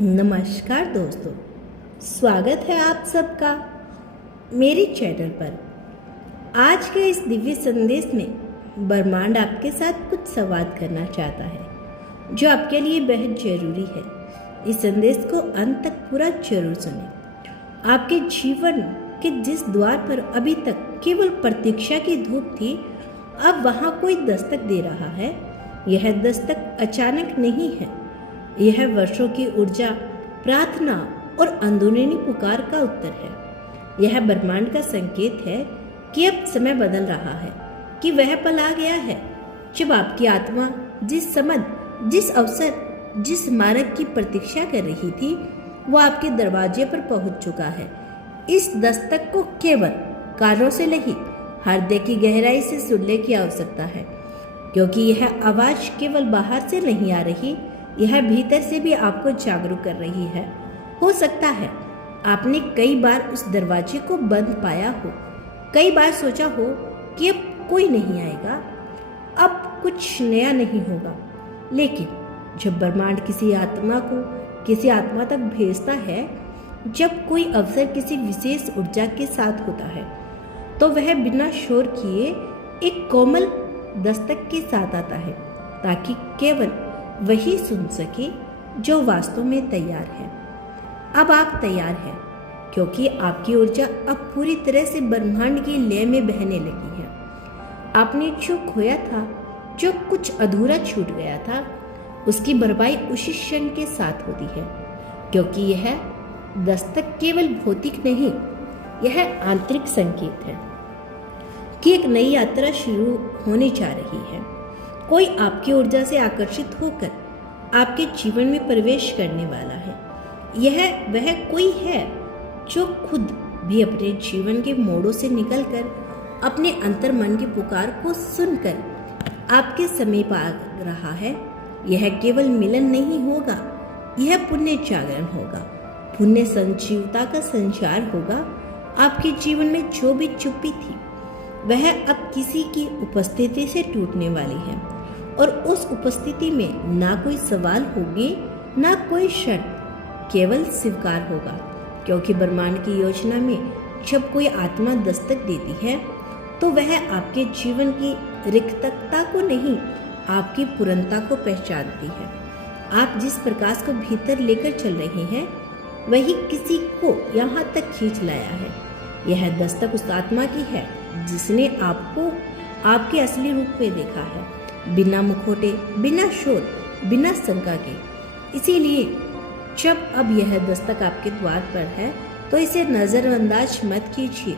नमस्कार दोस्तों, स्वागत है आप सबका मेरे चैनल पर। आज के इस दिव्य संदेश में ब्रह्मांड आपके साथ कुछ संवाद करना चाहता है जो आपके लिए बेहद जरूरी है। इस संदेश को अंत तक पूरा जरूर सुनें। आपके जीवन के जिस द्वार पर अभी तक केवल प्रतीक्षा की धूप थी, अब वहाँ कोई दस्तक दे रहा है। यह दस्तक अचानक नहीं है, यह वर्षों की ऊर्जा, प्रार्थना और अंदरूनी पुकार का उत्तर है। यह ब्रह्मांड का संकेत है कि अब समय बदल रहा है, कि वह पल आ गया है जब आपकी आत्मा जिस समझ, जिस अवसर, जिस मार्ग की प्रतीक्षा कर रही थी, वो आपके दरवाजे पर पहुंच चुका है। इस दस्तक को केवल कानों से नहीं, हृदय की गहराई से सुनने की आवश्यकता है, क्योंकि यह आवाज केवल बाहर से नहीं आ रही, यह भीतर से भी आपको जागरूक कर रही है। हो सकता है आपने कई बार उस दरवाजे को बंद पाया हो, कई बार सोचा हो कि अब कोई नहीं आएगा, अब कुछ नया नहीं होगा। लेकिन जब ब्रह्मांड किसी आत्मा तक भेजता है, जब कोई अवसर किसी विशेष ऊर्जा के साथ होता है, तो वह बिना शोर किए एक कोमल दस्तक के साथ आता है, ताकि केवल वही सुन सके जो वास्तव में तैयार है। अब आप तैयार हैं, क्योंकि आपकी ऊर्जा अब पूरी तरह से ब्रह्मांड की लय में बहने लगी है। आपने जो खोया था, जो कुछ अधूरा छूट गया था, उसकी भरपाई उसी क्षण के साथ होती है, क्योंकि यह दस्तक केवल भौतिक नहीं, यह आंतरिक संकेत है कि एक नई यात्रा शुरू होने जा रही है। कोई आपकी ऊर्जा से आकर्षित होकर आपके जीवन में प्रवेश करने वाला है। यह वह कोई है जो खुद भी अपने जीवन के मोड़ों से निकलकर अपने अंतर मन की पुकार को सुनकर आपके समीप आ रहा है। यह केवल मिलन नहीं होगा, यह पुण्य जागरण होगा, पुण्य संजीवता का संचार होगा। आपके जीवन में जो भी चुप्पी थी, वह अब किसी की उपस्थिति से टूटने वाली है, और उस उपस्थिति में ना कोई सवाल होगी, ना कोई शर्त, केवल स्वीकार होगा। क्योंकि ब्रह्मांड की योजना में जब कोई आत्मा दस्तक देती है, तो वह आपके जीवन की रिक्तता को नहीं, आपकी पूर्णता को पहचानती है। आप जिस प्रकाश को भीतर लेकर चल रहे हैं, वही किसी को यहाँ तक खींच लाया है। यह दस्तक उस आत्मा की है जिसने आपको आपके असली रूप में देखा है, बिना मुखौटे, बिना शोर, बिना शंका के। इसीलिए जब अब यह दस्तक आपके द्वार पर है, तो इसे नज़रअंदाज मत कीजिए।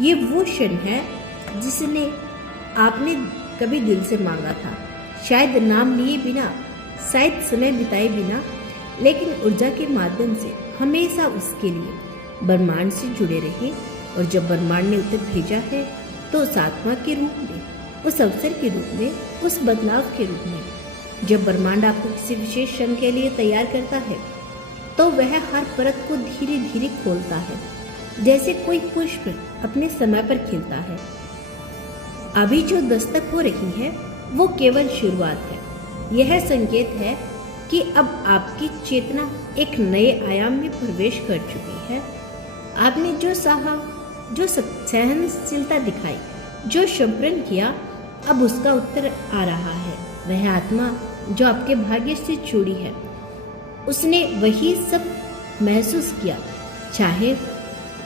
ये वो क्षण है जिसने आपने कभी दिल से मांगा था, शायद नाम लिए बिना, शायद समय बिताए बिना, लेकिन ऊर्जा के माध्यम से हमेशा उसके लिए ब्रह्मांड से जुड़े रहे। और जब ब्रह्मांड ने उत्तर भेजा है, तो उस आत्मा के रूप में, उस अवसर के रूप में, उस बदलाव के रूप में। जब ब्रह्मांड आपको किसी विशेष क्षण के लिए तैयार करता है, तो वह हर परत को धीरे धीरे खोलता है, जैसे कोई पुष्प अपने समय पर खिलता है। अभी जो दस्तक हो रही है, वो केवल शुरुआत है। यह संकेत है कि अब आपकी चेतना एक नए आयाम में प्रवेश कर चुकी है। आपने जो सहा, जो सहनशीलता दिखाई, जो शमरण किया, अब उसका उत्तर आ रहा है। वह आत्मा जो आपके भाग्य से जुड़ी है, उसने वही सब महसूस किया, चाहे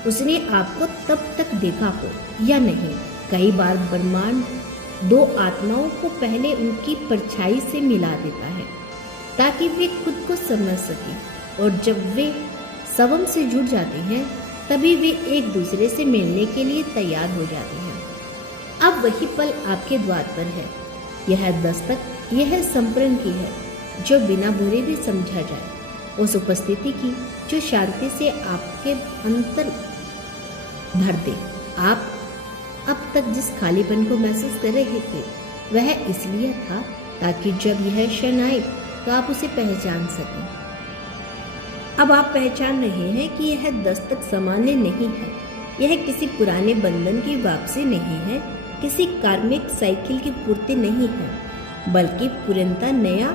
उसने आपको तब तक देखा हो या नहीं। कई बार ब्रह्मांड दो आत्माओं को पहले उनकी परछाई से मिला देता है, ताकि वे खुद को समझ सकें, और जब वे स्वयं से जुड़ जाते हैं, तभी वे एक दूसरे से मिलने के लिए तैयार हो जाते हैं। अब वही पल आपके द्वार पर है। यह दस्तक, यह संप्रण की है, जो बिना बुरे भी समझा जाए, उस उपस्थिति की जो शांति से आपके अंतर भर दे। आप अब तक जिस खालीपन को महसूस कर रहे थे, वह इसलिए था ताकि जब यह क्षण आए, तो आप उसे पहचान सकें। अब आप पहचान रहे हैं कि यह दस्तक सामान्य नहीं है, यह किसी पुराने बंधन की वापसी नहीं है, किसी कार्मिक साइकिल की पूर्ति नहीं है, बल्कि पूर्णता नया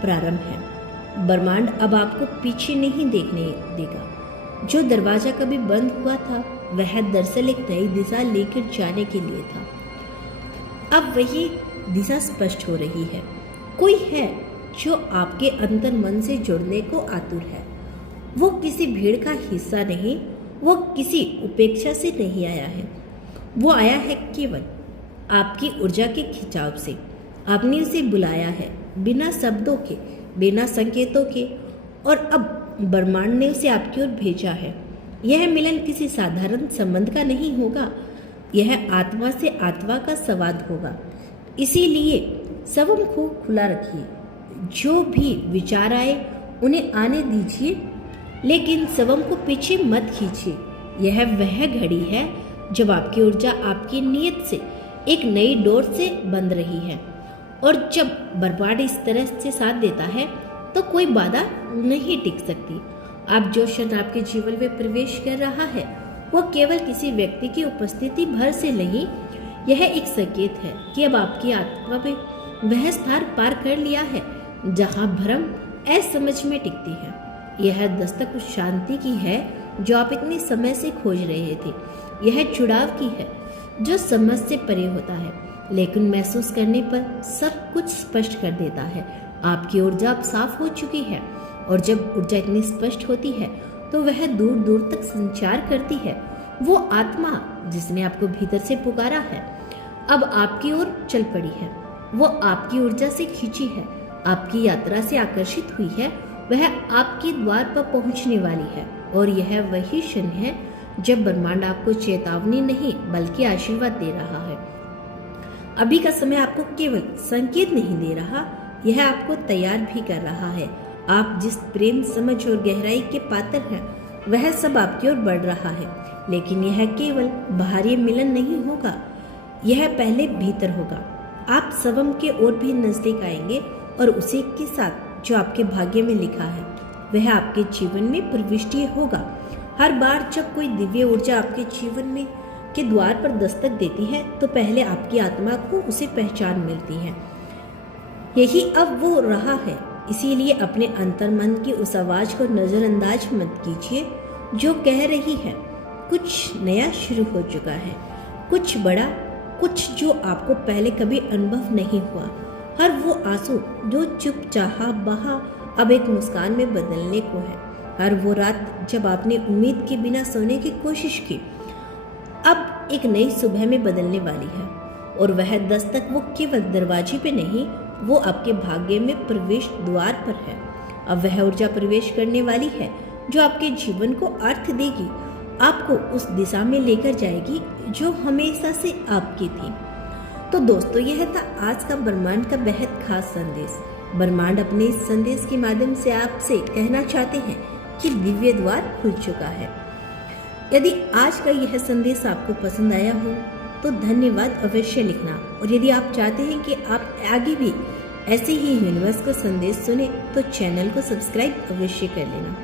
प्रारंभ है। ब्रह्मांड अब आपको पीछे नहीं देखने देगा। जो दरवाजा कभी बंद हुआ था वह दरअसल एक नई दिशा लेकर जाने के लिए था। अब वही दिशा स्पष्ट हो रही है। कोई है जो आपके अंतर मन से जुड़ने को आतुर है। वो किसी भीड़ का हिस्सा नहीं, वो किसी उपेक्षा से नहीं आया है। वो आया है केवल आपकी ऊर्जा के खिंचाव से। आपने उसे बुलाया है बिना शब्दों के, बिना संकेतों के, और अब ब्रह्मांड ने उसे आपकी ओर भेजा है। यह मिलन किसी साधारण संबंध का नहीं होगा, यह आत्मा से आत्मा का संवाद होगा। इसीलिए सबम को खुला रखिए। जो भी विचार आए उन्हें आने दीजिए, लेकिन सबम को पीछे मत खींचिए। यह वह घड़ी है जब आपकी ऊर्जा आपकी नीयत से एक नई डोर से बंध रही है, और जब ब्रह्मांड इस तरह से साथ देता है तो कोई बाधा नहीं टिक सकती। आप जो क्षण आपके जीवन में प्रवेश कर रहा है वो केवल किसी व्यक्ति की उपस्थिति भर से नहीं, यह एक संकेत है कि अब आपकी आत्मा में वह स्थान पार कर लिया है जहाँ भ्रम असमझ में टिकती है। यह दस्तक उस शांति की है जो आप इतने समय से खोज रहे थे। यह जुड़ाव की है जो समझ से परे होता है, लेकिन महसूस करने पर सब कुछ स्पष्ट कर देता है। आपकी ऊर्जा अब साफ हो चुकी है, और जब ऊर्जा इतनी स्पष्ट होती है तो वह दूर दूर तक संचार करती है। वो आत्मा जिसने आपको भीतर से पुकारा है अब आपकी ओर चल पड़ी है। वो आपकी ऊर्जा से खींची है, आपकी यात्रा से आकर्षित हुई है। वह आपके द्वार पर पहुंचने वाली है, और यह वही क्षण है जब ब्रह्मांड आपको चेतावनी नहीं बल्कि आशीर्वाद दे रहा है। अभी का समय आपको केवल संकेत नहीं दे रहा, यह आपको तैयार भी कर रहा है। आप जिस प्रेम, समझ और गहराई के पात्र हैं वह सब आपकी ओर बढ़ रहा है, लेकिन यह केवल बाहरी मिलन नहीं होगा, यह पहले भीतर होगा। आप सबम के ओर भी नजदीक आएंगे, और उसी के साथ जो आपके भाग्य में लिखा है वह आपके जीवन में प्रविष्टि होगा। हर बार जब कोई दिव्य ऊर्जा आपके जीवन में के द्वार पर दस्तक देती है तो पहले आपकी आत्मा को उसे पहचान मिलती है। यही अब वो रहा है। इसीलिए अपने अंतर्मन की उस आवाज को नजरअंदाज मत कीजिए जो कह रही है कुछ नया शुरू हो चुका है, कुछ बड़ा, कुछ जो आपको पहले कभी अनुभव नहीं हुआ। हर वो आंसू जो चुपचाप बहा अब एक मुस्कान में बदलने को है। हर वो रात जब आपने उम्मीद के बिना सोने की कोशिश की अब एक नई सुबह में बदलने वाली है, और वह दस्तक वो केवल दरवाजे पे नहीं, वो आपके भाग्य में प्रवेश द्वार पर है। अब वह ऊर्जा प्रवेश करने वाली है जो आपके जीवन को अर्थ देगी, आपको उस दिशा में लेकर जाएगी जो हमेशा से आपकी थी। तो दोस्तों, यह था आज का ब्रह्मांड का बेहद खास संदेश। ब्रह्मांड अपने इस संदेश के माध्यम से आपसे कहना चाहते हैं कि दिव्य द्वार खुल चुका है। यदि आज का यह संदेश आपको पसंद आया हो तो धन्यवाद अवश्य लिखना, और यदि आप चाहते हैं कि आप आगे भी ऐसे ही यूनिवर्स का संदेश सुने तो चैनल को सब्सक्राइब अवश्य कर लेना।